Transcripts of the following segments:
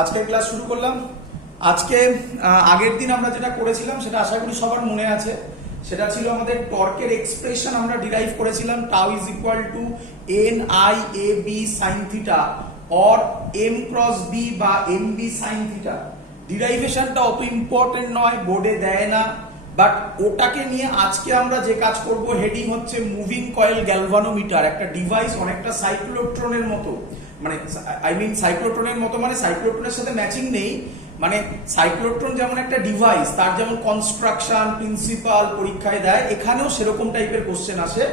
আজকের ক্লাস শুরু করলাম। আজকে আগের দিন আমরা যেটা করেছিলাম সেটা আশা করি সবার মনে আছে। সেটা ছিল আমাদের টর্কের এক্সপ্রেশন আমরা ডিরাইভ করেছিলাম tau is equal to N I A B sine theta or M cross B বা এম বি সাইন থিটা। ডিরাইভেশনটা অত ইম্পর্টেন্ট নয়, বোর্ডে দেয় না, বাট ওটাকে নিয়ে আজকে আমরা যে কাজ করব হেডিং হচ্ছে মুভিং কয়েল গ্যালভানোমিটার, একটা ডিভাইস অনেকটা সাইক্লোট্রনের মতো, মানে সাইক্লোট্রনের মতো মানে সাইক্লোট্রনের সাথে ম্যাচিং নেই, মানে সাইক্লোট্রন যেমন একটা ডিভাইস, তার যেমন কনস্ট্রাকশন প্রিন্সিপাল পরীক্ষায় দেয়, এখানেও সেরকম টাইপের কোশ্চেন আসে,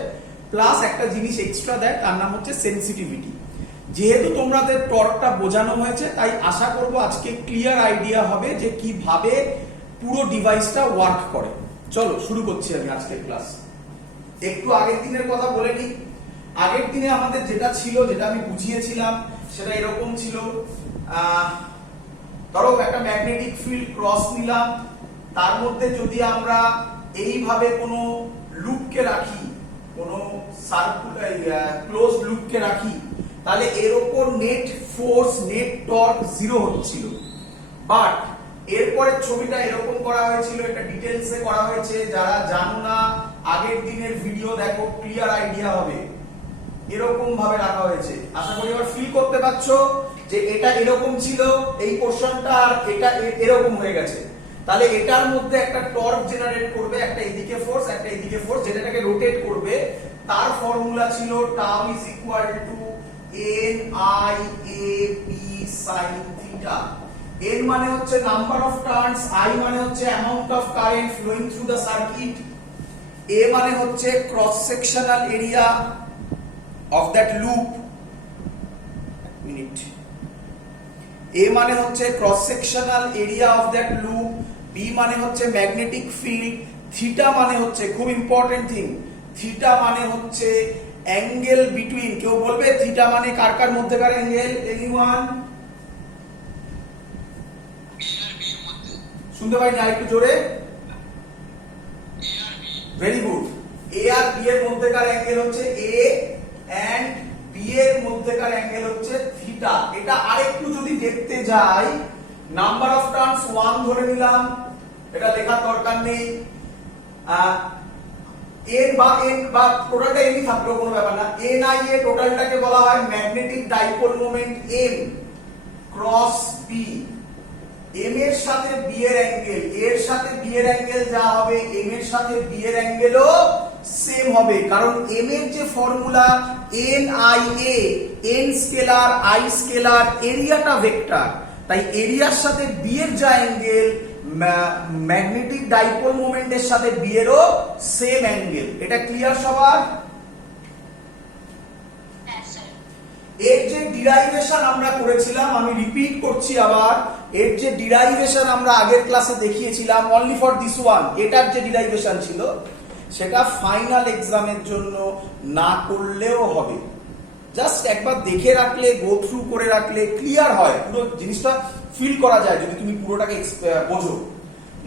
প্লাস একটা জিনিস এক্সট্রা দেয়, তার নাম হচ্ছে সেন্সিটিভিটি। যেহেতু তোমাদের টর্কটা বোঝানো হয়েছে, তাই আশা করব আজকে ক্লিয়ার আইডিয়া হবে যে কিভাবে পুরো ডিভাইসটা ওয়ার্ক করে। চলো শুরু করছি আমি আজকের ক্লাস। একটু আগের দিনের কথা বলে নিই। আগের দিনে আমাদের যেটা ছিল, যেটা আমি বুঝিয়েছিলাম, সেটা এরকম ছিল। ধরো একটা ম্যাগনেটিক ফিল্ড ক্রস নিলাম, তার মধ্যে যদি আমরা এইভাবে কোনো লুপকে রাখি, কোনো ক্লোজ লুপকে রাখি, তাহলে এর উপর net force net torque zero হচ্ছিল। বাট এরপরের ছবিটা এরকম করা হয়েছিল, এটা ডিটেলসে করা হয়েছে, যারা জানো না আগের দিনের ভিডিও দেখো, ক্লিয়ার আইডিয়া হবে। এরকম ভাবে রাখা হয়েছে, আশা করি এবার ফিল করতে পারছো যে এটা এরকম ছিল এই পোরশনটা, আর এটা এরকম হয়ে গেছে। তাহলে এটার মধ্যে একটা টর্ক জেনারেট করবে, একটা এদিকে ফোর্স একটা এদিকে ফোর্স, যেটাকে রোটেট করবে। তার ফর্মুলা ছিল tau is equal to N I A B sine theta. n মানে হচ্ছে নাম্বার অফ টার্নস, i মানে হচ্ছে amount of current flowing through the circuit, a মানে হচ্ছে cross sectional area of that loop, a মানে হচ্ছে cross sectional area of that loop, b মানে হচ্ছে ম্যাগনেটিক ফিল্ড, থিটা মানে হচ্ছে খুব ইম্পর্টেন্ট থিং, থিটা মানে হচ্ছে অ্যাঙ্গেল বিটুইন। কেউ বলবে থিটা মানে কার কার মধ্যেকার অ্যাঙ্গেল? এনিওয়ান? শুনতে পাই না, একটু জোরে। Very good. এ আর বি এর মধ্যেকার অ্যাঙ্গেল হচ্ছে এ, এন্ড বি এর মধ্যেকার অ্যাঙ্গেল হচ্ছে থিটা। এটা আরেকটু যদি দেখতে যাই, নাম্বার অফ টার্নস 1 ধরে নিলাম, এটা লেখার দরকার নেই। এন বা টোটালটা এমনি থাকলেও কোনো ব্যাপার না। এন আই এ টোটালটাকে বলা হয় magnetic dipole moment M cross B. M এর সাথে বি এর অ্যাঙ্গেল, এর সাথে বি এর অ্যাঙ্গেল যা হবে, এম এর সাথে বি এর অ্যাঙ্গেলও সেম হবে, কারণ এম এর যে formula N I A, N scalar I scalar, এরিয়াটা ভেক্টর, তাই এরিয়ার সাথে বি এর যা অ্যাঙ্গেল, ম্যাগনেটিক ডাইপোল মোমেন্টের সাথে বি এরও সেম অ্যাঙ্গেল। এটা ক্লিয়ার সবার? এর যে ডিরাইভেশন আমরা করেছিলাম, আমি রিপিট করছি আবার, এর যে ডিরাইভেশন আমরা আগের ক্লাসে দেখিয়েছিলাম, অনলি ফর দিস ওয়ান, এটার যে ডিরাইভেশন ছিল সেটা ফাইনাল এক্সামের জন্য না করলেও হবে। জাস্ট একবার দেখে রাখলে, গো থ্রু করে রাখলে ক্লিয়ার হয়, পুরো জিনিসটা ফিল করা যায় যদি তুমি পুরোটাকে বোঝো।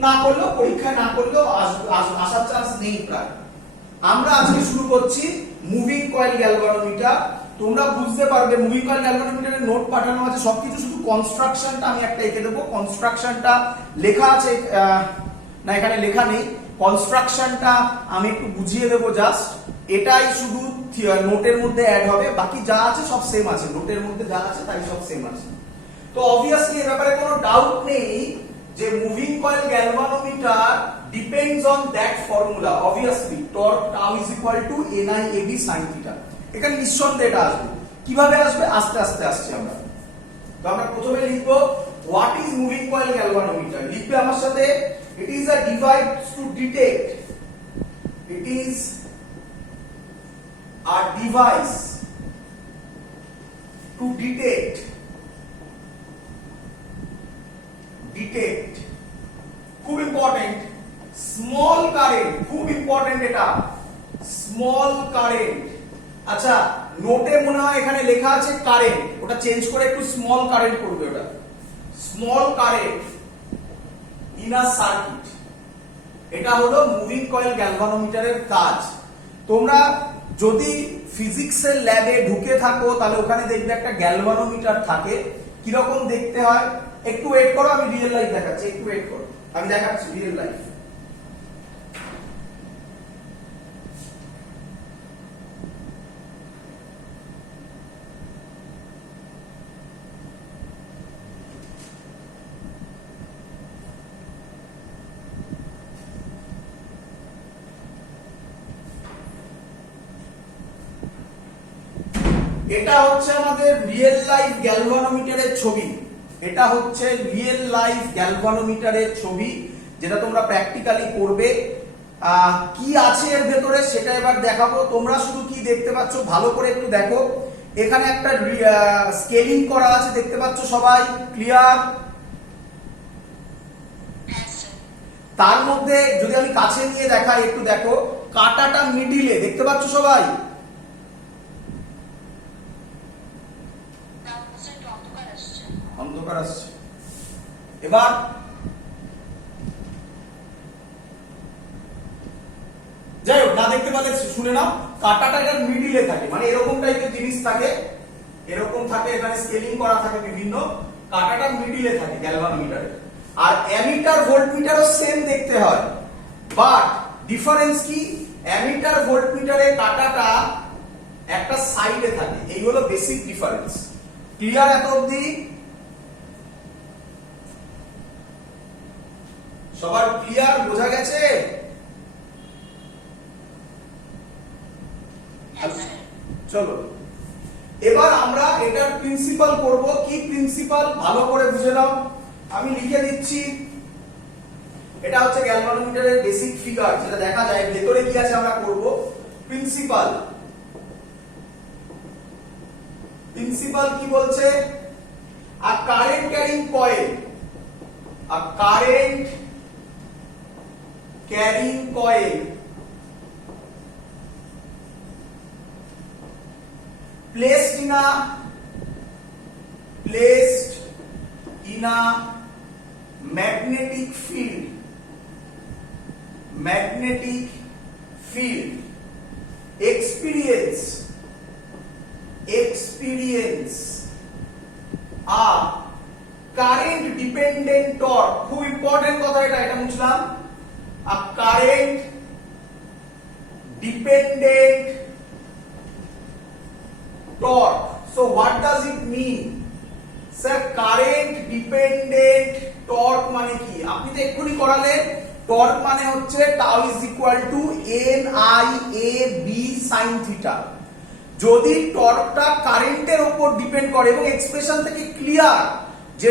না করলেও, পরীক্ষায় না করলেও আসার চান্স নেই প্রায়। আমরা আজকে শুরু করছি মুভিং কয়েল গ্যালভানোমিটার। তোমরা বুঝতে পারবে মুভিং কয়েল গ্যালভানোমিটারের নোট পাঠানো আছে সবকিছু, শুধু কনস্ট্রাকশনটা আমি একটা এঁকে দেবো। কনস্ট্রাকশনটা লেখা আছে না, এখানে লেখা নেই, কনস্ট্রাকশনটা আমি একটু বুঝিয়ে দেবো জাস্ট, এটাই শুধু নোটের মধ্যে অ্যাড হবে, বাকি যা আছে সব সেম আছে, নোটের মধ্যে যা আছে তাই সব সেম আছে। তো অবভিয়াসলি এর ব্যাপারে কোনো ডাউট নেই যে moving coil galvanometer depends on that formula, obviously torque tau is equal to N I A B sine theta. এখানে নিঃসন্দেহে এটা আসবে। কিভাবে আসবে? আস্তে আস্তে আসছে আমরা। তো আমরা প্রথমে লিখব what is moving coil galvanometer. লিখবে আমার সাথে, it is a device to detect, it is a device to detect খুব ইম্পর্টেন্ট, স্মল কারেন্ট, খুব ইম্পর্টেন্ট এটা, স্মল কারেন্ট। আচ্ছা, নোটে মনে হয় এখানে লেখা আছে কারেন্ট, ওটা চেঞ্জ করে একটু স্মল কারেন্ট করবে, ওটা small current in a circuit. এটা হলো মুভিং কয়েল গ্যালভানোমিটারের কাজ। তোমরা যদি ফিজিক্সের ল্যাবে ঢুকে থাকো, তাহলে ওখানে দেখবে একটা গ্যালভানোমিটার থাকে, কিরকম দেখতে হয়। একটু ওয়েট করো, আমি রিয়েল লাইফ দেখাচ্ছি, একটু ওয়েট করো, আমি দেখাচ্ছি রিয়েল লাইফ। এটা হচ্ছে আমাদের রিয়েল লাইফ গ্যালভানোমিটারের ছবি। এটা হচ্ছে রিয়েল লাইফ গ্যালভানোমিটারের ছবি, যেটা তোমরা প্র্যাকটিক্যালি করবে। কি আছে এর ভেতরে সেটা এবার দেখাবো। তোমরা শুধু কি দেখতে পাচ্ছ ভালো করে একটু দেখো। এখানে একটা স্কেলিং করা আছে, দেখতে পাচ্ছ সবাই? ক্লিয়ার? তার মধ্যে যদি আমি কাছে নিয়ে দেখাই, একটু দেখো, কাঁটাটা মিডিলে, দেখতে পাচ্ছ সবাই? অন্ধকার আসছে। এবার যাই হোক, না দেখতে পারলে শুনে নাও। কাঁটাটা এটার মিডিলে থাকে, মানে এরকম টাইপের জিনিস থাকে, এরকম থাকে, এখানে স্কেলিং করা থাকে বিভিন্ন। কাঁটাটা মিডিলে থাকে গ্যালভানোমিটারে। আর অ্যামিটার ভোল্টমিটারও সেম দেখতে হয়, বাট ডিফারেন্স কি? অ্যামিটার ভোল্টমিটারে কাঁটাটা একটা সাইডে থাকে, এই হলো বেসিক ডিফারেন্স। ক্লিয়ার এত অবধি? সবার ক্লিয়ার? বোঝা গেছে? চলো এবার আমরা এটার প্রিন্সিপাল করব। কি প্রিন্সিপাল ভালো করে বুঝে নাও, আমি লিখে দিচ্ছি। এটা হচ্ছে গ্যালভানোমিটারের বেসিক ফিগার, যেটা দেখা যায় ভেতরে কি আছে আমরা করব। প্রিন্সিপাল, প্রিন্সিপাল কি বলছে? আ current carrying coil, a current carrying coil placed in a magnetic field experience a current dependent torque। খুব ইম্পর্টেন্ট কথা এটা বুঝলাম। A current dependent torque. So what does it mean? Sir, current dependent torque মানে কি? আপনি তো এক্ষুনি করালেন, টর্ক মানে হচ্ছে tau is equal to NIAB sin theta। যদি টর্কটা কারেন্টের উপর ডিপেন্ড করে, এবং এক্সপ্রেশন থেকে ক্লিয়ার যে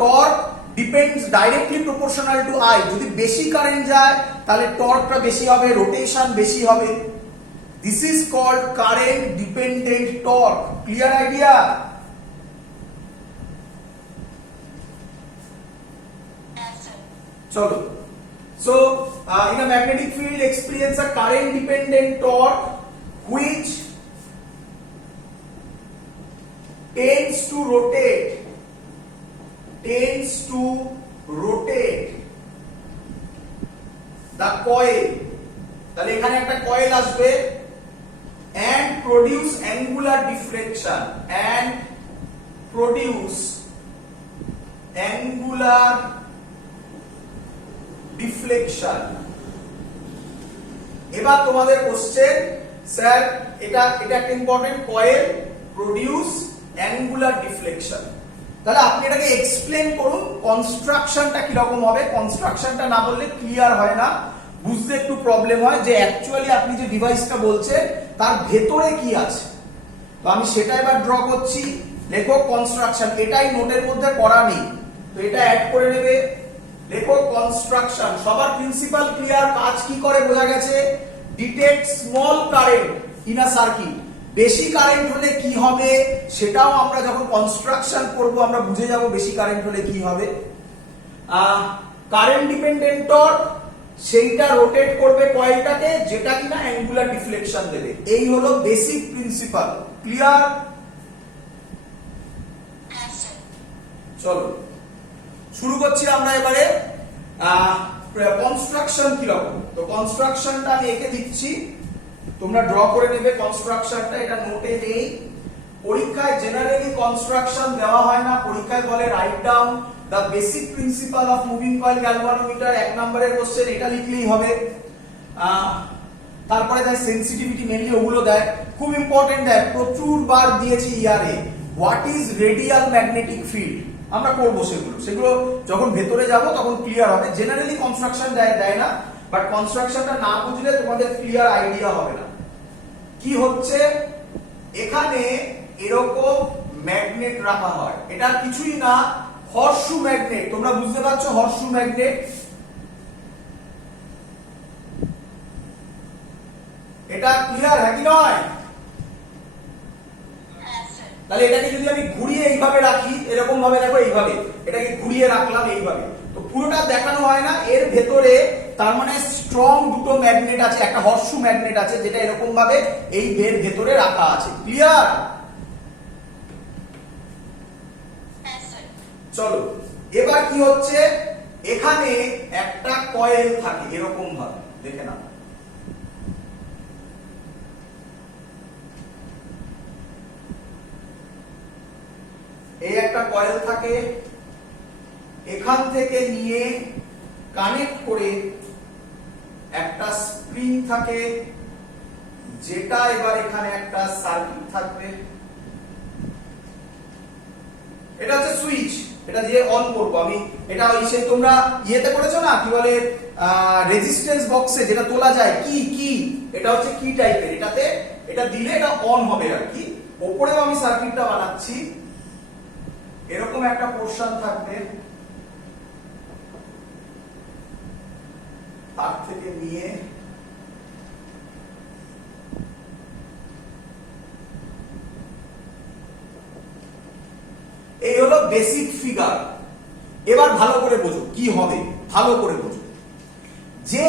torque depends directly proportional two I. যদি বেশি কারেন্ট যায় তাহলে টর্কটা বেশি হবে, রোটেশন বেশি হবে। This is called current dependent torque. Clear idea? চলো, so in a magnetic field experience a current dependent torque which tends to rotate the coil। তাহলে এখানে একটা কয়েল আসবে and produce angular deflection। এবার তোমাদের কোশ্চেন, স্যার এটা একটা important, coil produce angular deflection. তাহলে আপনি এটাকে এক্সপ্লেন করুন, কনস্ট্রাকশনটা কি রকম হবে। কনস্ট্রাকশনটা না বললে ক্লিয়ার হয় না, বুঝতে একটু প্রবলেম হয় যে অ্যাকচুয়ালি আপনি যে ডিভাইসটা বলছেন তার ভেতরে কি আছে। তো আমি সেটা এবার ড্র করছি। লেখো কনস্ট্রাকশন, এটাই নোটের মধ্যে করা নেই, তো এটা অ্যাড করে নেবে। লেখো কনস্ট্রাকশন। সবার প্রিন্সিপাল ক্লিয়ার? কাজ কি করে বোঝা গেছে? Detect small current in a circuit. বেশি কারেন্ট হলে কি হবে সেটাও আমরা যখন কনস্ট্রাকশন করব আমরা বুঝে যাব বেশি কারেন্ট হলে কি হবে। কারেন্ট ডিপেন্ডেন্ট টর্ক, সেইটা রোটেট করবে কয়েলটাকে, যেটা কিনা অ্যাঙ্গুলার ডিফ্লেকশন দেবে। এই হলো বেসিক প্রিন্সিপাল। ক্লিয়ার? চলো শুরু করছি আমরা এবারে। কনস্ট্রাকশন কি রকম, তো কনস্ট্রাকশনটা আমি এঁকে দিচ্ছি, তোমরা ড্র করে নেবে কনস্ট্রাকশনটা, এটা নোটে নেই। পরীক্ষায় জেনারেলি কনস্ট্রাকশন দেওয়া হয় না, পরীক্ষায় বলে write down the basic principal of moving coil galvanometer, 1 নম্বরের কোশ্চেন, এটা লিখলেই হবে। তারপরে দেয় সেনসিটিভিটি, মেনলি ওগুলো দেয়, খুব ইম্পর্টেন্ট দেয়, প্রচুর বার দিয়েছি ইয়ারে, what is radial magnetic field, আমরা করব সেগুলো যখন ভেতরে যাব তখন ক্লিয়ার হবে। জেনারেলি কনস্ট্রাকশন দেয় না, বাট কনস্ট্রাকশনটা না বুঝলে তোমাদের ক্লিয়ার আইডিয়া হবে না। কি হচ্ছে এখানে, এরকম ম্যাগনেট রাখা হয়, এটা কিছুই না হর্সশু ম্যাগনেট, তোমরা বুঝতে পারছো হর্সশু ম্যাগনেট, এটা ক্লিয়ার হ্যাঁ কি নয়? তাহলে এটাকে যদি আমি ঘুরিয়ে এইভাবে রাখি, এরকম ভাবে দেখো এইভাবে, এটাকে ঘুরিয়ে রাখলাম এইভাবে, তো পুরোটা দেখানো হয় না, এর ভেতরে তার মানে স্ট্রং দুটো ম্যাগনেট আছে, একটা হর্সশু ম্যাগনেট আছে যেটা এরকম ভাবে এই বের ভেতরে রাখা আছে, ক্লিয়ার? চলো এবার কি হচ্ছে, এখানে একটা কয়েল থাকে এরকম ভাবে, দেখে নাও, এই একটা কয়েল থাকে, এখান থেকে নিয়ে কানেক্ট করে একটা স্প্রিং থাকে, যেটা এবার এখানে একটা সার্কিট থাকবে, এটা হচ্ছে সুইচ, এটা দিয়ে অন করব আমি, এটা ওই সেই তোমরা ইয়েতে করেছো না, কি বলে রেজিস্ট্যান্স বক্সে যেটা তোলা যায়, কি এটা হচ্ছে কি টাইপের, এটাতে এটা দিলে এটা অন হবে আর কি। উপরেও আমি সার্কিটটা বানাচ্ছি, এরকম একটা পোরশন থাকবে, তার থেকে নিয়ে এই হলো বেসিক ফিগার। এবার ভালো করে বোঝো কি হবে, ভালো করে বোঝো, যে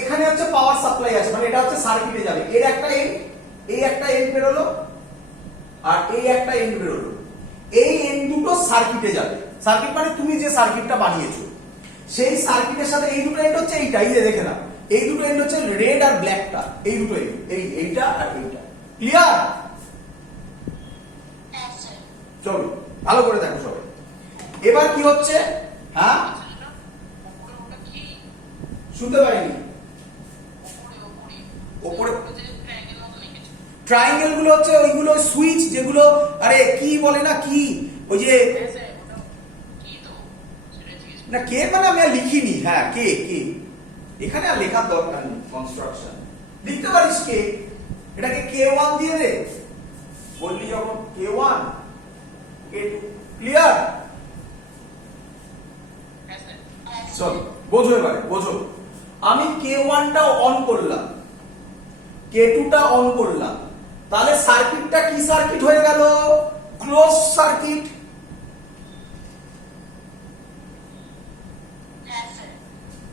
এখানে হচ্ছে পাওয়ার সাপ্লাই আছে, মানে এটা হচ্ছে সার্কিটে যাবে, এর একটা এন্ড, এই একটা এন্ড বেরোলো আর এই একটা এন্ড বেরোলো, এই এন্ড দুটো সার্কিটে যাবে, সার্কিট মানে তুমি যে সার্কিটটা বানিয়েছো সেই সার্কিটের সাথে এই দুটো এন্ড হচ্ছে এইটা, এই যে দেখে নাও, এই দুটো এন্ড হচ্ছে রেড আর ব্ল্যাকটা, এই দুটো এন্ড, এইটা আর এইটা, ক্লিয়ার? চলো ভালো করে দেখো সবাই, এবার কি হচ্ছে, হ্যাঁ শুনতে পাইনি, উপরে ট্রায়াঙ্গেল গুলো হচ্ছে ওইগুলো সুইচ, যেগুলো আরে কি বলে না, কি ওই যে না কে, মানে আমি আর লিখিনি, হ্যাঁ কে এখানে আর লেখার দরকার নেই, কনস্ট্রাকশন লিখতে পারিস কে, এটাকে K1 দিয়ে দে, বললি যখন K1 K2, ক্লিয়ার? চল বোঝো, এবারে বোঝো, আমি K1 টা অন করলাম, K2 টা অন করলাম, তাহলে সার্কিটটা কি সার্কিট হয়ে গেল? Close circuit.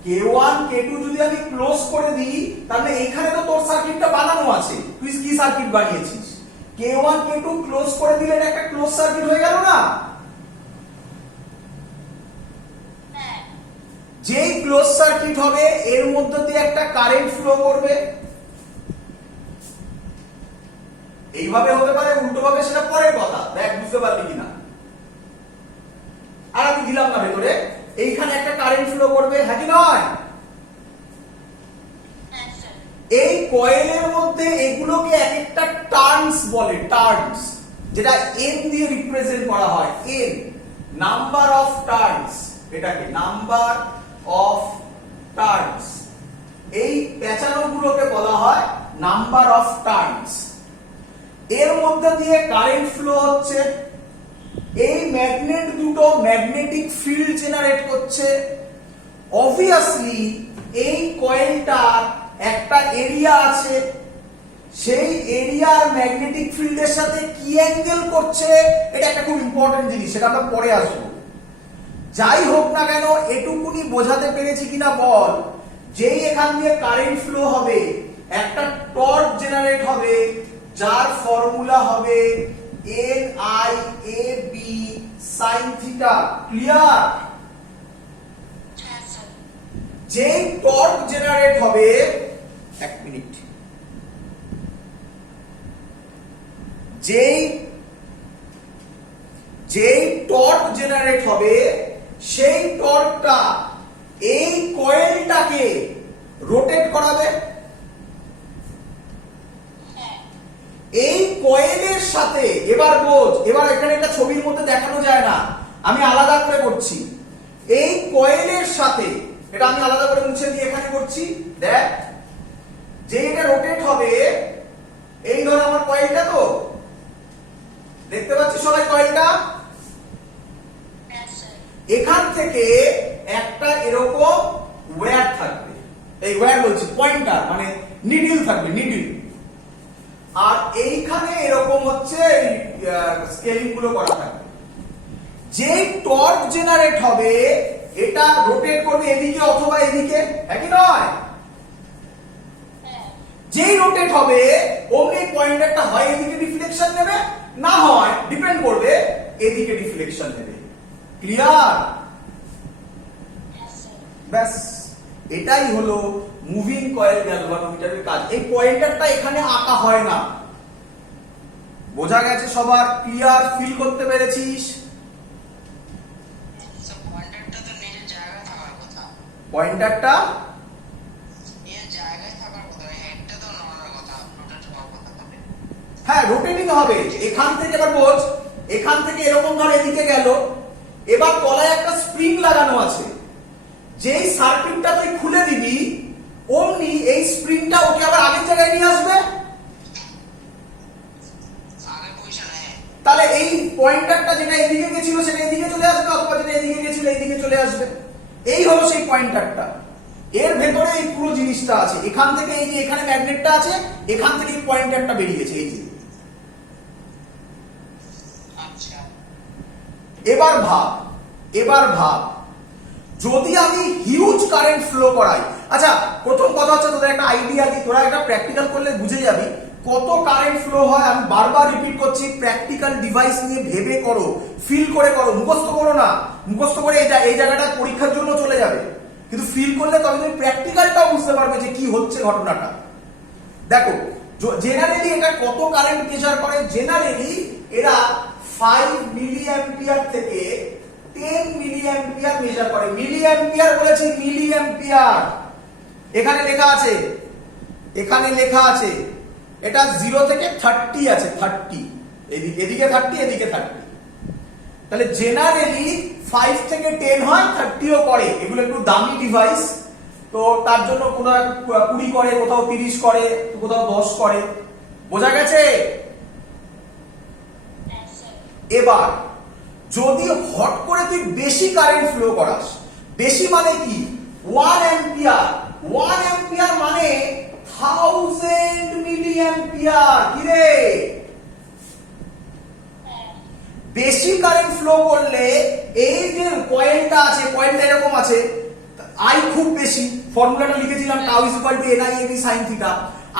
K1 K2 যদি আমি ক্লোজ করে দিই, তাহলে এইখানে তো তোর সার্কিটটা বানানো আছে, তুই কি সার্কিট বানিয়েছিস, K1 K2 ক্লোজ করে দিলে এটা একটা ক্লোজ সার্কিট হয়ে গেল না? যেই ক্লোজ সার্কিট হবে এর মধ্যে দিয়ে একটা কারেন্ট ফ্লো করবে, এইভাবে হতে পারে, উল্টো ভাবে সেটা পরের কথা, দেখ বুঝতে পারলি কিনা। আর আমি দিলাম না ভেতরে, এইখানে একটা কারেন্ট ফ্লো করবে, হ্যাঁ কি নয়? এই কয়েলের মধ্যে এগুলোকে এক একটা টার্নস বলে, টার্নস, যেটা n দিয়ে রিপ্রেজেন্ট করা হয়, n নাম্বার অফ টার্নস, এটাকে নাম্বার অফ টার্নস, এই পেঁচানোগুলোকে বলা হয় নাম্বার অফ টার্নস। এর মধ্যে দিয়ে কারেন্ট ফ্লো হচ্ছে, এই ম্যাগনেট দুটো ম্যাগনেটিক ফিল্ড জেনারেট করছে, অবভিয়াসলি এই কয়েলটার একটা এরিয়া আছে, সেই এরিয়ার ম্যাগনেটিক ফিল্ডের সাথে কি অ্যাঙ্গেল করছে, এটা একটা খুব ইম্পর্টেন্ট জিনিস, সেটা আমরা পরে আসবো। যাই হোক না কেন, এটুকুনি বোঝাতে পেরেছি কিনা বল, যেই এখান দিয়ে কারেন্ট ফ্লো হবে একটা টর্ক জেনারেট হবে, যার ফর্মুলা হবে NIAB sin থিটা, ক্লিয়ার? যেই টর্ক জেনারেট হবে, এক মিনিট, যেই যেই টর্ক জেনারেট হবে সেই টর্কটা এই কয়েলটাকে রোটেট করাবে। এই কয়েলের সাথে এবার বোঝ, এবার এখানে একটা ছবির মধ্যে দেখানো যায় না, আমি আলাদা করে করছি। এই কয়েলের সাথে, এটা আমি আলাদা করে মুছে দিয়ে এখানে করছি, দেখ যে এটা রোটেট হবে, এই ধর আমার কয়েলটা, তো দেখতে পাচ্ছি সবাই কয়েলটা, এখান থেকে একটা এরকম ওয়্যার থাকবে, এই ওয়্যার বলছি পয়েন্টার, মানে নিডল থাকবে, নিডল। আর এইখানে এরকম হচ্ছে স্কেলিং গুলো করা থাকবে। যে টর্ক জেনারেট হবে এটা রোটেট করবে এদিকে অথবা এদিকে, একই নয়? যেই রোটেট হবে অমনি পয়েন্টারটা হয় এদিকে ডিফ্লেকশন নেবে, না হয় ডিপেন্ড করবে এদিকে ডিফ্লেকশন নেবে। ক্লিয়ার? ব্যাস, এটাই হলো মুভিং কয়েল গ্যালভানোমিটারের কাজ। এই পয়েন্টারটা এখানে আঁকা হয় না। বোঝা গেছে সবার? ক্লিয়ার? ফিল করতে পেরেছিস? পয়েন্টারটা হ্যাঁ রোটেটিং হবে। এখান থেকে এবার বোঝ, এখান থেকে এরকম ধর এদিকে গেল, এবার তলায় একটা স্প্রিং লাগানো আছে, যেই সার্কিটটা তুই খুলে দিবি অমনি এই স্প্রিংটা ওকে আবার আগের জায়গায় নিয়ে আসবে। তাহলে এই পয়েন্টারটা যেটা এদিকে গেছিল সেটা এদিকে চলে আসবে, অথবা যেটা এদিকে গেছিল এইদিকে চলে আসবে। এই হলো সেই পয়েন্টারটা। এর ভেতরে এই পুরো জিনিসটা আছে। এখান থেকে এই যে এখানে ম্যাগনেটটা আছে, এখান থেকে এই পয়েন্টারটা বেরিয়েছে, এই যে। এবার ভাব যদি আমি হিউজ কারেন্ট ফ্লো করাই। আচ্ছা, প্রথম কথা হচ্ছে তোদের একটা আইডিয়া দিই, তোরা এটা প্র্যাকটিক্যাল করলে বুঝে যাবি কত কারেন্ট ফ্লো হয়। আমি বারবার রিপিট করছি, প্র্যাকটিক্যাল ডিভাইস নিয়ে ভেবে করো, ফিল করে করো, মুখস্থ করো না। মুখস্থ করে এই জায়গাটা পরীক্ষার জন্য চলে যাবে, কিন্তু ফিল করলে তবে তুমি প্র্যাকটিক্যালটাও বুঝতে পারবে যে কি হচ্ছে ঘটনাটা। দেখো জেনারেলি এটা কত কারেন্ট মেজার করে, জেনারেলি এরা 5 মিলি অ্যাম্পিয়ার থেকে 10 মিলি অ্যাম্পিয়ার মেজার করে। মিলি অ্যাম্পিয়ার বলেছি, মিলি অ্যাম্পিয়ার। এখানে লেখা আছে, এখানে লেখা আছে এটা 0 থেকে 30 আছে, 30, এদিকে 30 এদিকে 30। তাহলে জেনারেলি 5 থেকে 10 হয়, 30ও করে। এগুলো একটু দামি ডিভাইস, তো তার জন্য কোথাও 20 করে, কোথাও 30 করে, কোথাও 10 করে। বোঝা গেছে? এবার যদি হট করে তুই বেশি কারেন্ট ফ্লো করাস, বেশি মানে কি 1 অ্যাম্পিয়ার, 1 অ্যাম্পিয়ার মানে 1000 মিলি অ্যাম্পিয়ার। কি রে, বেশি কারেন্ট ফ্লো করলে এই যে কয়েলটা আছে, কয়েলটা এরকম আছে, আই খুব বেশি, ফর্মুলাটা লিখেছিলাম tau is equal two NIAB sin theta.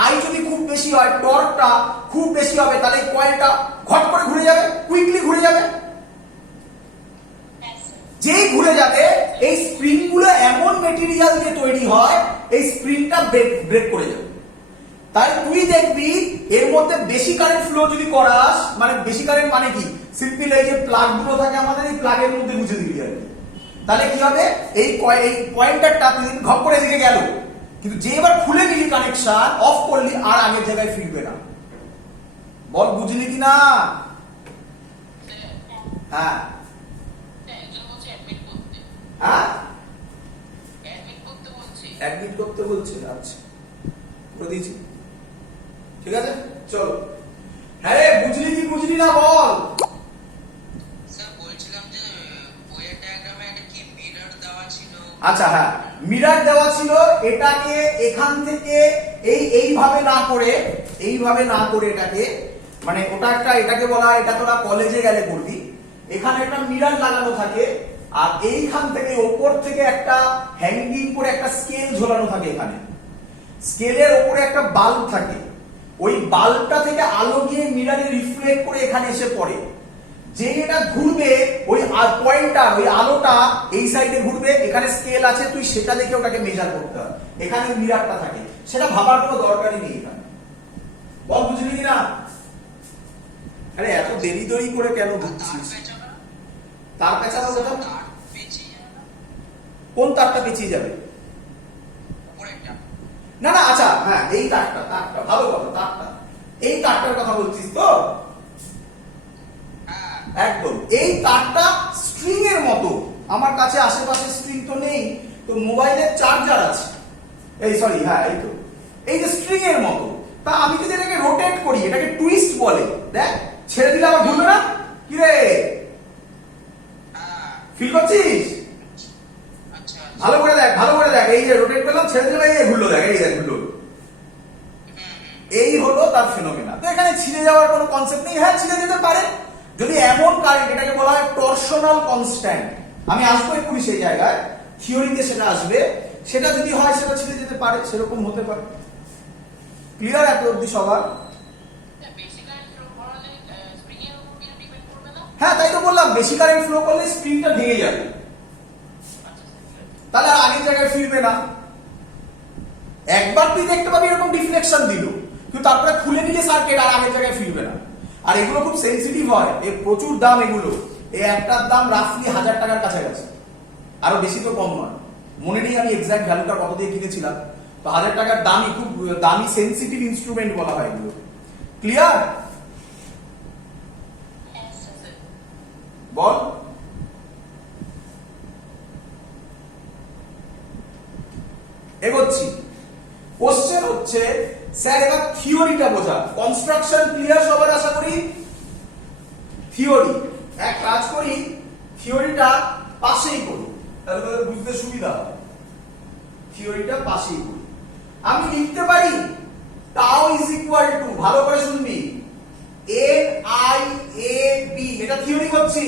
I যদি খুব বেশি হয়, টর্কটা খুব বেশি হবে, তাহলে কয়েলটা ঘট করে ঘুরে যাবে, কুইকলি ঘুরে যাবে। যেই ঘুরে যাবে, এই স্প্রিং গুলো এমন মেটেরিয়াল দিয়ে তৈরি হয়, এই স্প্রিংটা ব্রেক করে যাবে। তাই তুই দেখবি এর মধ্যে বেশি কারেন্ট ফ্লো যদি করাস, মানে বেশি কারেন্ট মানে কি, সিম্পল এই যে প্লাগ গুলো থাকে আমাদের, এই প্লাগের মধ্যে বুঝে দিবি আর কি। তাহলে কি হবে, এই পয়েন্টারটা তুই ঘপ করে এদিকে গেল, কিন্তু যে এবার খুলে দিলি কানেকশন, অফ করলি, আর আগের জায়গায় ফিরবে না। বল বুঝলি কি না? হ্যাঁ হ্যাঁ, অ্যাডমিট করতে বলছে। আচ্ছা, করে দিয়েছি, ঠিক আছে, চলো। হ্যাঁ রে, বুঝলি কি বুঝলি না বল। আচ্ছা হ্যাঁ, মিরর দেওয়া ছিল। এটাকে এখান থেকে এইভাবে না করে, এইভাবে না করে এটাকে, মানে ওটা একটা, এটাকে বলা হয়, এটা তোরা কলেজে গেলে করবি, এখানে একটা মিরর লাগানো থাকে, আর এইখান থেকে ওপর থেকে একটা হ্যাঙ্গিং করে একটা স্কেল ঝোলানো থাকে। এখানে স্কেলের উপরে একটা বাল্ব থাকে, ওই বাল্বটা থেকে আলো গিয়ে মিররে রিফ্লেক্ট করে এখানে এসে পড়ে। যে এটা ঘুরবে, ওই পয়েন্টার, ওই আলোটা এই সাইডে ঘুরবে, এখানে স্কেল আছে, তুই সেটা দেখে ওটাকে মেজার করতে হবে। এখানে মিররটা থাকে, সেটা ভাবার কোনো দরকারই নেই এখানে। বল বুঝলি না? আরে এত দেরি দেরি করে কেন ঘুরছিস? তার পেঁচানো কথা, কোন তারটা পেঁচিয়ে যাবে? না না, আচ্ছা হ্যাঁ, এই তারটা, ভালো কথা, তারটা, এই তারটার কথা বলছিস তো? একদম, এই তারটা স্ট্রিং এর মতো। আমার কাছে আশেপাশে স্ট্রিং তো নেই, তো মোবাইলের চার্জার আছে, এই সরি হ্যাঁ, এই তো, এই যে স্ট্রিং এর মতো। তা আমি যদি এটাকে রোটেট করি, এটাকে টুইস্ট বলে, দেখ ছেড়ে দিলে আবার ঘুরবে না? কি রে, ফিল করছিস? ভালো করে দেখ, ভালো করে দেখ, এই যে রোটেট করলাম, ছেড়ে দিলাম, এই ঘুরলো, দেখ এই দেখ ঘুরলো। এই হলো তার ফিনোমেনা। তো এখানে ছিঁড়ে যাওয়ার কোনো কনসেপ্ট নেই। হ্যাঁ, ছিঁড়ে যেতে পারে যদি এমন কারেন্ট, এটাকে বলা হয় টরশনাল কনস্ট্যান্ট। আমি আসবো এক্ষুনি সেই জায়গায়, থিওরিতে সেটা আসবে। সেটা যদি হয়, সেটা ছিঁড়ে যেতে পারে, সেরকম হতে পারে। ক্লিয়ার এত অব্দি সবার? হ্যাঁ, তাই তো বললাম, বেশি কারেন্ট ফ্লো করলে স্প্রিংটা ভেঙে যাবে, তাহলে আর আগের জায়গায় ফিরবে না। একবার তুই দেখতে পাবি এরকম ডিফ্লেকশন দিল, কিন্তু তারপরে খুলে নিলে সার্কিট আর আগের জায়গায় ফিরবে না। আর এগুলো খুব সেন্সিটিভ হয়, এর প্রচুর দাম এগুলো। এই একটার দাম রাফলি 1000 টাকার কাছাকাছি, আরো বেশি তো কম নয়। মনে নেই আমি এক্সাক্ট ভ্যালুটা কত দিয়ে কিনেছিলাম। তো 1000 টাকার দামই, খুব দামি সেন্সিটিভ ইনস্ট্রুমেন্ট বলা হয় এগুলো। ক্লিয়ার? বল। এগোচ্ছি। কোশ্চেন হচ্ছে, স্যার এবার থিওরিটা বোঝা। কনস্ট্রাকশন ক্লিয়ার সবার আশা করি? থিওরি এক কাজ করি, থিওরিটা পাশেই করি, তাহলে তোদের বুঝতে সুবিধা হবে। থিওরিটা পাশেই করি। আমি লিখতে পারি টাউ ইজ ইকুয়াল টু, ভালো করে শুনবি, NIAB। এটা থিওরি করছি,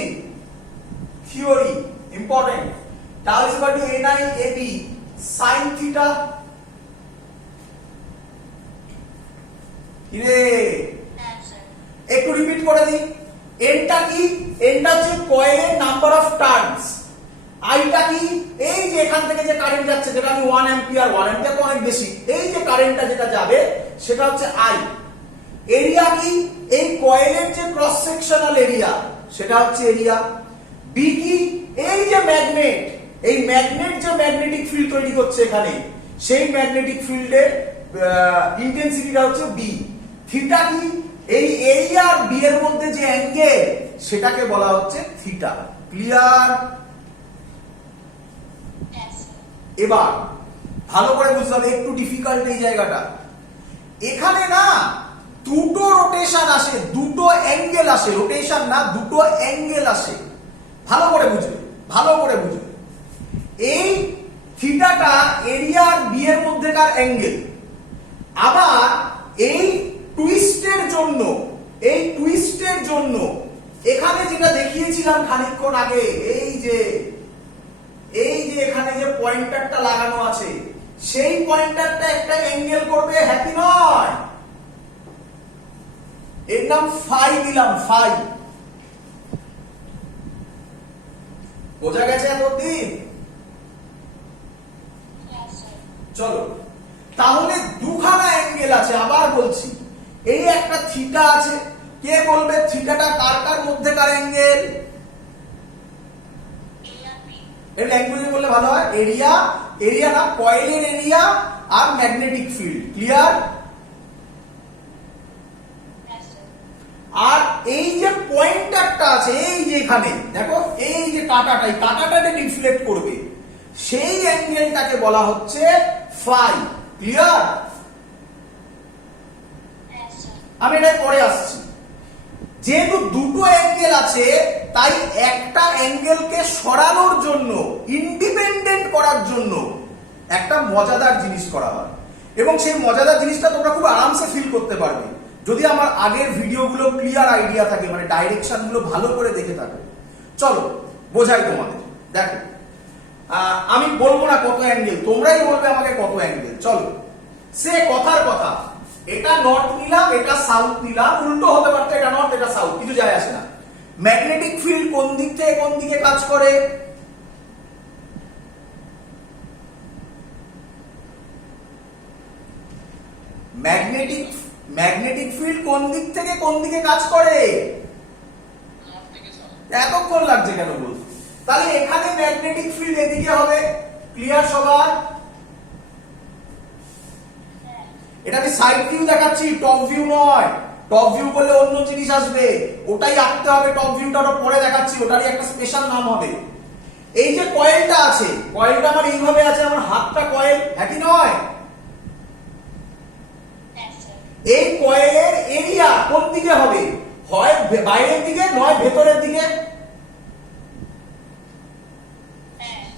theory important. Tau is equal two NIAB sin theta. কিরে, একটু রিপিট করে দিই। এনটা কি? এনটা হচ্ছে কয়েলের নাম্বার অফ টার্নস। আইটা কি? এই যে এখান থেকে যে কারেন্ট যাচ্ছে, যেটা আমি 1 অ্যাম্পিয়ার, 1 অ্যাম্পিয়ার তো অনেক বেশি, এই যে কারেন্টটা যেটা যাবে সেটা হচ্ছে আই। এরিয়া কি? এই কয়েলের যে ক্রস সেকশনাল এরিয়া, সেটা হচ্ছে এরিয়া। বি কি? এই যে ম্যাগনেট, এই ম্যাগনেট যে ম্যাগনেটিক ফিল্ড তৈরি করছে এখানে, সেই ম্যাগনেটিক ফিল্ডের ইন্টেন্সিটিটা হচ্ছে বি। থিটা কি? এই এরিয়া আর বি এর মধ্যে যে অ্যাঙ্গেল, সেটাকে বলা হচ্ছে থিটা। ক্লিয়ার? এবার ভালো করে বুঝতে হবে, একটু ডিফিকাল্ট এই জায়গাটা। এখানে না দুটো রোটেশন আসে, দুটো অ্যাঙ্গেল আসে, রোটেশন না, দুটো অ্যাঙ্গেল আসে। ভালো করে বুঝবে, ভালো করে বুঝবে। এই থিটাটা এরিয়া আর বি এর মধ্যেকার অ্যাঙ্গেল। আবার এই টুইস্টের জন্য, এই টুইস্টের জন্য এখানে যেটা দেখিয়েছিলাম খানিকক্ষণ আগে, এই যে এখানে যে পয়েন্টারটা লাগানো আছে, সেই পয়েন্টারটা একটা অ্যাঙ্গেল করবে, হ্যাপি নয়? এর নাম ফাই দিলাম, ফাই। বোঝা গেছে এতদিন? চলো, তাহলে দুখানা অ্যাঙ্গেল আছে। আবার বলছি, এই একটা থিটা আছে। কে বলবে থিটাটা কার কার মধ্যেকার অ্যাঙ্গেল? এর ল্যাঙ্গুয়েজে বললে ভালো হয়, এরিয়া, এরিয়া না, কয়েলের এরিয়া আর ম্যাগনেটিক ফিল্ড। ক্লিয়ার? আর এই যে পয়েন্টারটা আছে, এই যে এখানে দেখো, এই যে কাঁটাটা, এই কাঁটাটাকে রিফ্লেক্ট করবে, সেই অ্যাঙ্গেলটাকে বলা হচ্ছে ফাই। ক্লিয়ার? আমি এটা পরে আসছি। যেহেতু দুটো অ্যাঙ্গেল আছে, তাই একটা অ্যাঙ্গেলকে সরানোর জন্য, ইন্ডিপেন্ডেন্ট করার জন্য একটা মজাদার জিনিস করা হয়। এবং সেই মজাদার জিনিসটা তোমরা খুব আরামসে ফিল করতে পারবে যদি আমার আগের ভিডিওগুলো ক্লিয়ার আইডিয়া থাকে, মানে ডাইরেকশন গুলো ভালো করে দেখে থাকো। চলো বোঝাই তোমাদের। দেখো, আমি বলবো না কত অ্যাঙ্গেল, তোমরাই বলবে আমাকে কত অ্যাঙ্গেল। চলো, সে কথার কথা, এটা নর্থ নিলাম, এটা সাউথ নিলাম, উল্টো হতে পারতো, এটা নর্থ এটা সাউথ, কিছু যায় আসে না। ম্যাগনেটিক ফিল্ড কোন দিক থেকে কোন দিকে কাজ করে? ম্যাগনেটিক ফিল্ড কোন দিক থেকে কোন দিকে কাজ করে? এতক্ষণ লাগছে কেন বলতে? তাহলে এখানে ম্যাগনেটিক ফিল্ড এদিকে হবে। ক্লিয়ার সবার? এটা আমি সাইড ভিউ দেখাচ্ছি, টপ ভিউ নয়। টপ ভিউ বললে অন্য জিনিস আসবে, ওটাই আঁকতে হবে। টপ ভিউটা ওটা পরে দেখাচ্ছি, ওটারই একটা স্পেশাল নাম হবে। এই যে কয়েলটা আছে, কয়েলটা আমার এইভাবে আছে, আমার হাতটা কয়েল, হ্যাঁ কি নয়? এই কয়েলের এরিয়া কোন দিকে হবে? হয় বাইরের দিকে নয় ভেতরের দিকে।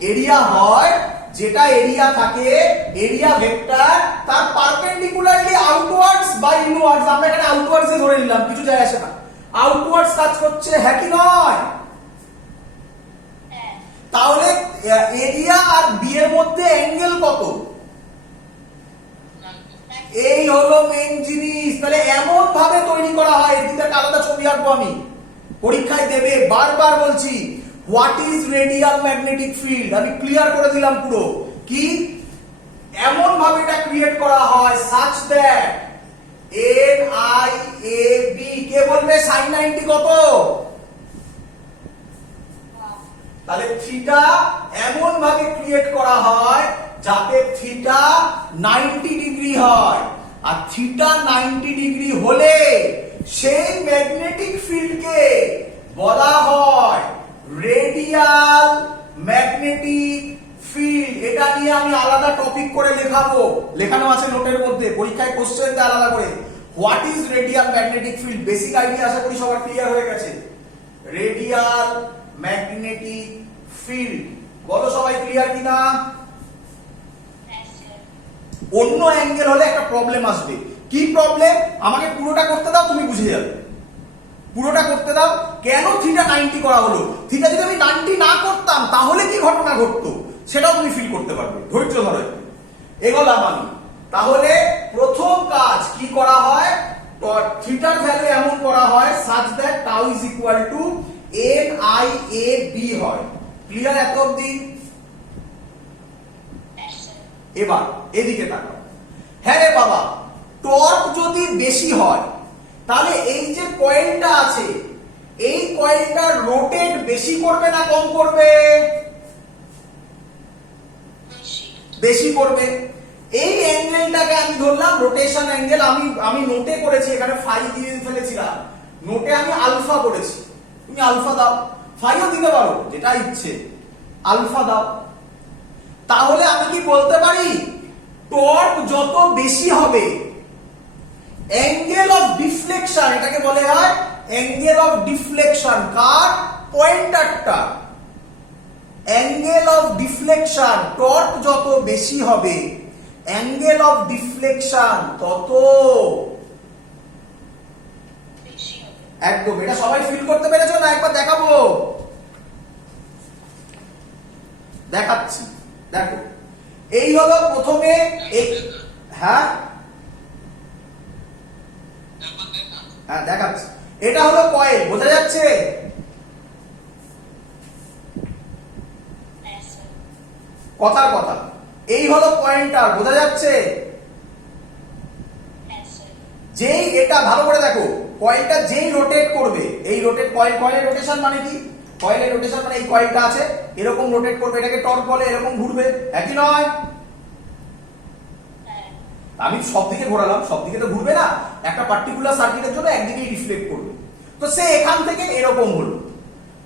এরিয়া হয় যেটা এরিয়া থাকে, এরিয়া ভেক্টর তার পারপেন্ডিকুলারলি আউটওয়ার্ডস বা ইনওয়ার্ডস। আমরা এখানে আউটওয়ার্ডস এ ধরে নিলাম, কিছু যায় আসে না। আউটওয়ার্ডস কাজ করছে, হ্যাঁ কি নয়? তাহলে এরিয়া আর বি এর মধ্যে অ্যাঙ্গেল কত? এই হলো মেইন জিনিস। তাহলে এমন ভাবে তৈরি করা হয়, এদিকে একটা আলাদা ছবি আঁকবো আমি, পরীক্ষায় দেবে। বারবার বলছি, what is radial magnetic field, আমি ক্লিয়ার করে দিলাম পুরো। কি এমন ভাবে এটা ক্রিয়েট করা হয় such that NIAB, কে বলবে sin 90 কত? তাহলে থিটা এমন ভাবে ক্রিয়েট করা হয় যাতে থিটা 90 ডিগ্রি হয়। আর থিটা 90 ডিগ্রি হলে সেই ম্যাগনেটিক ফিল্ডকে বলা হয় রেডিয়াল ম্যাগনেটিক ফিল্ড। এটা নিয়ে আমি আলাদা টপিক করে লেখাবো, লেখানো আছে নোটের মধ্যে, পরীক্ষায় কোশ্চেন দেয় আলাদা করে। What is radial magnetic field, basic idea আশা করি সবার ক্লিয়ার হয়ে গেছে। রেডিয়াল ম্যাগনেটিক ফিল্ড, বলো সবাই ক্লিয়ার কিনা? অন্য অ্যাঙ্গেল হলে একটা প্রবলেম আসবে। কি প্রবলেম? আমাকে পুরোটা করতে দাও, তুমি বুঝে যাবে। পুরোটা করতে দাও। কেন থিটা 90 করা হলো? থিটা যদি আমি 90 না করতাম তাহলে কি ঘটনা ঘটতো সেটাও তুমি ফিল করতে পারবে। ধৈর্য ধরো, এগোলাম আমি। তাহলে প্রথম কাজ কি করা হয়? থিটার ভ্যালু এমন করা হয় such that tau is equal to NIAB হয়। ক্লিয়ার এত অবধি? এবার এদিকে তাকাও। হ্যাঁ রে বাবা, টর্ক যদি বেশি হয় তাহলে এই যে কয়েলটা আছে, এই কয়েলটা রোটেট বেশি করবে না কম করবে? বেশি করবে। এই অ্যাঙ্গেলটাকে আমি ধরলাম রোটেশন অ্যাঙ্গেল। আমি নোটে করেছি, এখানে ফাই দিয়ে ফেলেছিলাম, নোটে আমি আলফা করেছি। তুমি আলফা দাও, ফাইও দিতে পারো, যেটা ইচ্ছে, আলফা দাও। তাহলে আমি কি বলতে পারি? টর্ক যত বেশি হবে, অ্যাঙ্গেল অফ ডিফ্লেকশন, এটাকে বলে হয় অ্যাঙ্গেল অফ ডিফ্লেকশন। কার? পয়েন্টারটা। অ্যাঙ্গেল অফ ডিফ্লেকশন, টর্ক যত বেশি হবে অ্যাঙ্গেল অফ ডিফ্লেকশন তত একদম। এটা সবাই ফিল করতে পেরেছো না? একবার দেখাবো, দেখাচ্ছি। দেখো, এই হলো প্রথমে, হ্যাঁ হ্যাঁ দেখাচ্ছি। এটা হলো কয়েল, বোঝা যাচ্ছে? কথার কথা, এই হলো পয়েন্টার, বোঝা যাচ্ছে? যেই এটা ভালো করে দেখো, কয়েলটা যেই রোটেট করবে, এই রোটেট কয়েলের রোটেশন মানে কি? কয়েলের রোটেশন মানে এই কয়েলটা আছে, এরকম রোটেট করবে, এটাকে টর্ক বলে, এরকম ঘুরবে, একই নয়? আমি সব দিকে ঘোরালাম, সব দিকে তো ঘুরবে না, একটা পার্টিকুলার সার্কিটের জন্য একদিকেই রিফ্লেক্ট করবে। তো সে এখান থেকে এরকম হলো,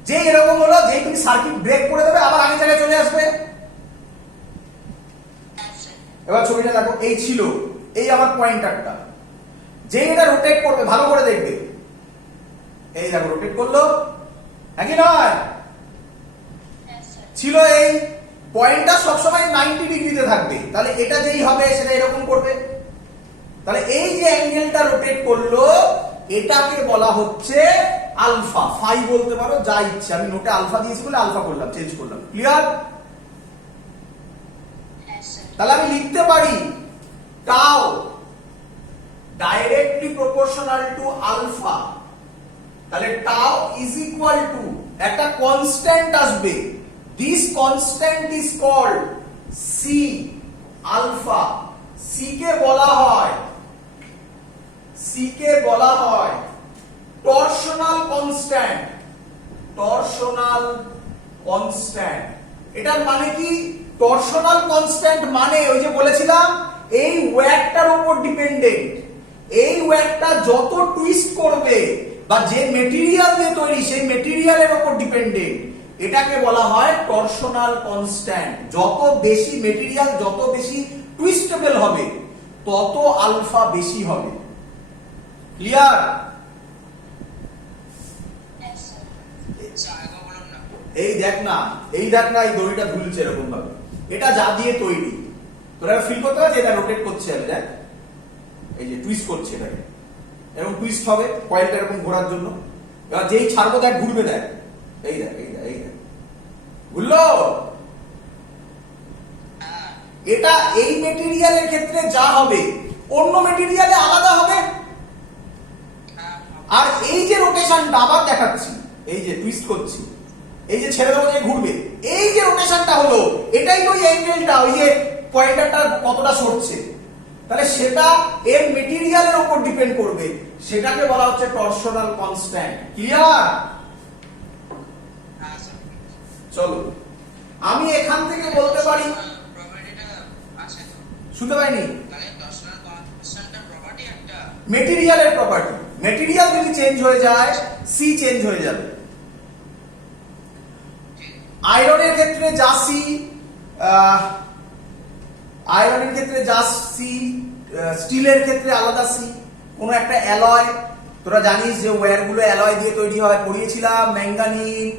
যে এরকম হলো, যেই তুমি সার্কিট ব্রেক করে দেবে আবার আগের জায়গায় চলে আসবে। এবার ছবিটা দেখো, এই ছিল, এই আমার পয়েন্টারটা, যেই এটা রোটেট করবে, ভালো করে দেখবে, এই দেখো রোটেট করলো, একই নয়? ছিল এই পয়েন্টটা সবসময় 90 ডিগ্রিতে থাকবে, তাহলে এটা যেই হবে সেটা এরকম করবে। তাহলে এই যে অ্যাঙ্গেলটা রোটেট করলো এটাকে বলা হচ্ছে আলফা। ফাই বলতে পারো, যা ইচ্ছে, আমি নোটে আলফা দিয়েছি বলে আলফা করলাম, চেঞ্জ করলাম। ক্লিয়ার? তাহলে আমি লিখতে পারি tau directly proportional to alpha. তাহলে টাউ ইজ ইকুয়াল টু একটা কনস্ট্যান্ট আসবে, this constant is called C alpha. C কে বলা হয় সি কে বলা হয় টরশনাল কনস্ট্যান্ট। টরশনাল কনস্ট্যান্ট এটার মানে কি? টরশনাল কনস্ট্যান্ট মানে ওই যে বলেছিলাম এই ওয়্যারটার উপর ডিপেন্ডেন্ট। এই ওয়্যারটা যত টুইস্ট করবে বা যে মেটেরিয়াল দিয়ে তৈরি সেই মেটেরিয়ালের উপর ডিপেন্ডেন্ট, এটাকে বলা হয় টরশনাল কনস্ট্যান্ট। যত বেশি মেটেরিয়াল যত বেশি টুইস্টেবল হবে তত আলফা বেশি হবে। ক্লিয়ার? এই দেখ না এই দড়িটা ঝুলছে এরকম ভাবে, এটা যা দিয়ে তৈরি তোরা ফিল করতে পারছিস? এটা রোটেট করছে, আমি দেখ এই যে টুইস্ট করছে, এটাকে এরকম টুইস্ট হবে কয়েলটা এরকম ঘোরার জন্য। এবার যেই ছাড়বো দেখ ঘুরবে, দেখ এই দেখ এই দেখ এই দেখ ঘুরলো। এটা এই মেটেরিয়ালের ক্ষেত্রে যা হবে অন্য মেটেরিয়ালে আলাদা হবে। আর এই যে রোটেশনটা আবার দেখাচ্ছি, এই যে টুইস্ট করছি, এই যে ছেড়ে দেবো যে ঘুরবে, এই যে রোটেশনটা হলো এটাই তো অ্যাঙ্গেলটা, ওই যে পয়েন্টারটা কতটা সরছে, তাহলে সেটা এর মেটেরিয়ালের উপর ডিপেন্ড করবে, সেটাকে বলা হচ্ছে টরশনাল কনস্ট্যান্ট। ক্লিয়ার? চলো আমি এখান থেকে বলতে পারি, শুনতে পাইনি? মেটেরিয়ালের প্রপার্টি, মেটেরিয়াল যদি চেঞ্জ হয়ে যায় সি চেঞ্জ হয়ে যাবে। আয়রনের ক্ষেত্রে যা সি, আয়রনের ক্ষেত্রে যা সি, স্টিলের ক্ষেত্রে আলাদা সি। কোন একটা অ্যালয়, তোরা জানিস যে ওয়্যার গুলো অ্যালয় দিয়ে তৈরি হয়, পড়িয়েছিলাম ম্যাঙ্গানিজ,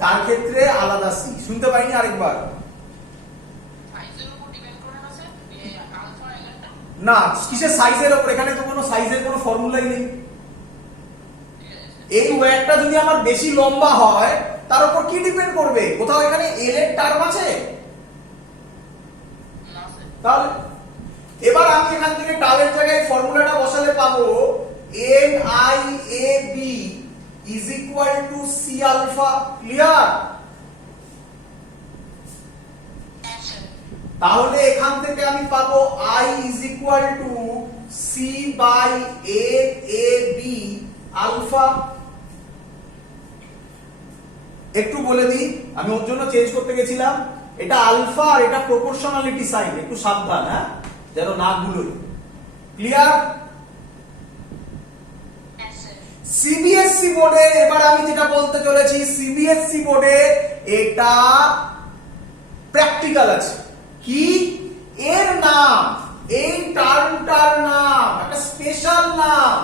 তার ক্ষেত্রে আলাদা সি। শুনতে পাইনি আরেকবার? না, কিসের সাইজের উপর? এখানে তো কোনো সাইজের কোনো ফর্মুলাই নেই। এই ওয়্যারটা যদি আমার বেশি লম্বা হয় তার উপর কি ডিপেন্ড করবে? কোথাও এখানে এল এর টার্ম আছে? তাহলে এবার আমি এখান থেকে টার্মের জায়গায় ফর্মুলাটা বসালে পাবো N I A B is equal to C alpha. Clear? তাহলে এখান থেকে আমি পাবো I is equal to C by A A B alpha. একটু বলে দিই, আমি ওর জন্য চেঞ্জ করতে গেছিলাম, এটা আলফা আর এটা প্রপোর্শনালিটি সাইন, একটু সাবধান হ্যাঁ, যেন না ভুলোই। ক্লিয়ার? সিবিএসসি বোর্ডে এবার আমি যেটা বলতে চলেছি, সিবিএসসি বোর্ডে এটা প্র্যাকটিক্যাল আছে। কি? এর নাম, এই টার্মটার নাম একটা স্পেশাল নাম,